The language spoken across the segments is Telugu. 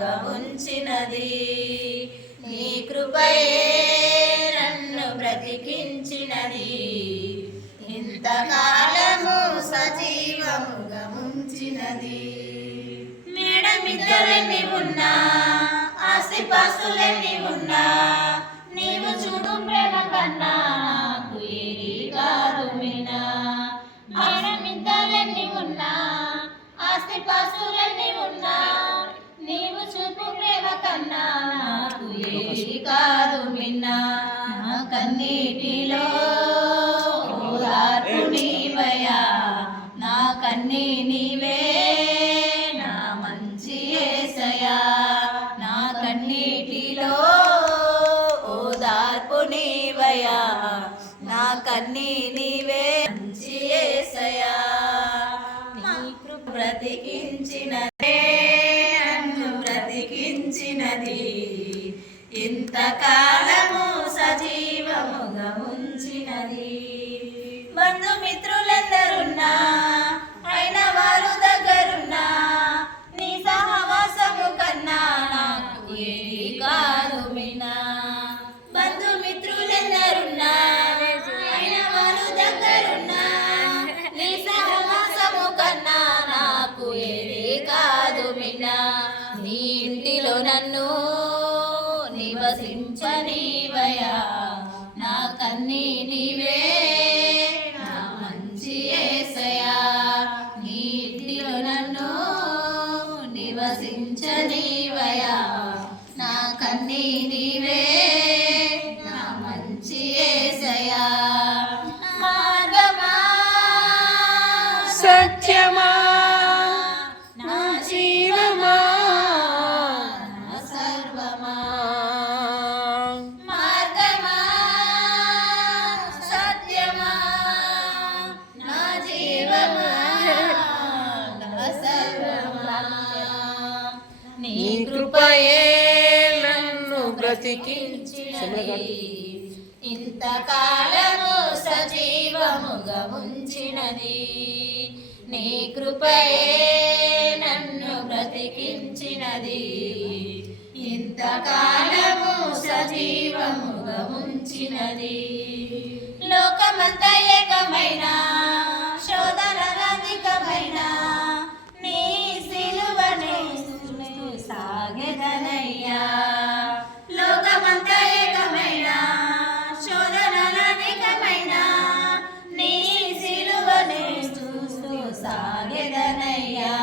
సజీవముగా ఉంచినది. నీ కృపయే నన్ను బ్రతికించినది. ఇంతకాలము సజీవముగా ఉంచినది. మేడమిద్దరెన్ని ఉన్నా, ఆస్తిపాస్తులెన్ని ఉన్నా, నీవు చూడు ప్రేమ కన్నా నాకు ఏది కాదు మిన్నా. మేడమిద్దరెన్ని ఉన్నా, ఆస్తిపాస్తులెన్ని ఉన్నా, నీవు చూపు ప్రేమ కన్నా నాకు ఏది కాదు మిన్నా. నా కన్నీటిలో ఓదార్పు నీవయ్యా, నా కన్నీ నీవే నా మంచి యేసయ్యా. నా కన్నీటిలో ఓదార్పు నీవయ్యా, నా కన్నీ నీవే మంచి యేసయ్యా. నీ కృప బ్రతికించినదే నన్ను బ్రతికించినది. ఇంతకాలము సజీవముగా ఉంచినది. బంధుమిత్రులెందరున్నా, అయిన వారు దగ్గరున్నా, నీ సహవాసము కన్నా నాకు ఏది కాదు మిన్నా. బంధుమిత్రులెందరున్నా, అయిన వారు దగ్గరున్నా, నీ సహవాసము కన్నా నాకు ఏది కాదు మిన్నా. నీ ఇంటిలో నన్ను నివసించనీవయ్యా, నా కన్నీ నీవే నా మంచి యేసయ్యా. నీ ఇంటిలో నన్ను నివసించనీవయ్యా, నా కన్నీ నీవే నా మంచి యేసయ్యా. మార్గమా సత్యమా నా జీవమా నా సర్వమా. మార్గమా సత్యమా నా జీవమా నా సర్వమా. నీ కృపయే నన్ను బ్రతికించినది. ఇంతకాలము సజీవముగా ఉంచినది. నీ కృపయే నన్ను బ్రతికించినది. ఇంతకాలము సజీవముగా ఉంచినది. లోకమంత ఏకమైన శోధనలధికమైన నీ సిలువనే సాగెదనయ్యా. లోకమంత ఏకమైన శోధనలధికమైన నీ సిలువనే చూస్తూ సాగెదనయ్యా.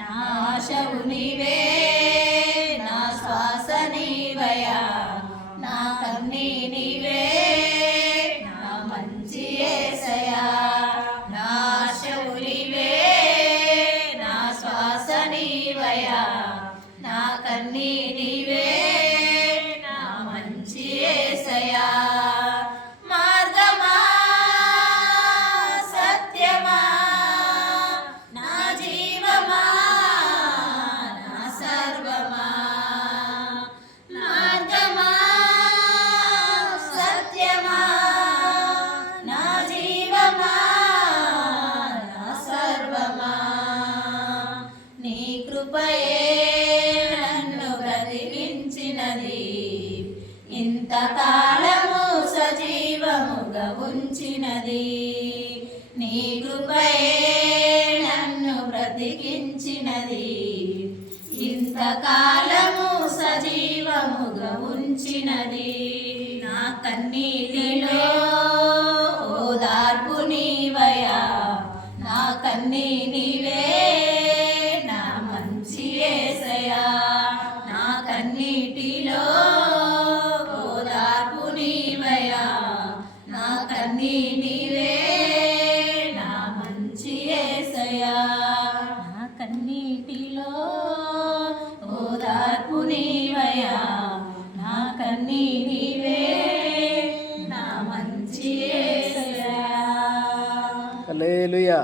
నా ఆశవు నీవే, నా శ్వాస నీవయ్యా, నా కన్నీ నీవే నా మంచి యేసయ్యా. నా ఆశవు నీవే, నా శ్వాస నీవయ్యా, నా కన్నీ నీవే నా మంచి యేసయ్యా. మార్గమా సత్యమా నా జీవమా నా సర్వమా. మార్గమా సత్యమా నా జీవమా నా సర్వమా. నీ కృపయే నన్ను బ్రతికించినది. ఇంతకాలము సజీవముగా ఉంచినది. నీ కృపయే నన్ను బ్రతికించినది. ఇంతకాలము సజీవముగా ఉంచినది. నా కన్నీటిలో ఓదార్పు నీవయ్యా, నా కన్నీ నీవే నా మంచి యేసయ్యా. నా కన్నీటిలో ఓదార్పు నీవయ్యా, నా కన్నీ నీవే నా మంచి యేసయ్యా. నా కన్నీటిలో ఓదార్పు నీవయ్యా, నా కన్నీ నీవే నా మంచి యేసయ్యా. హల్లెలూయా.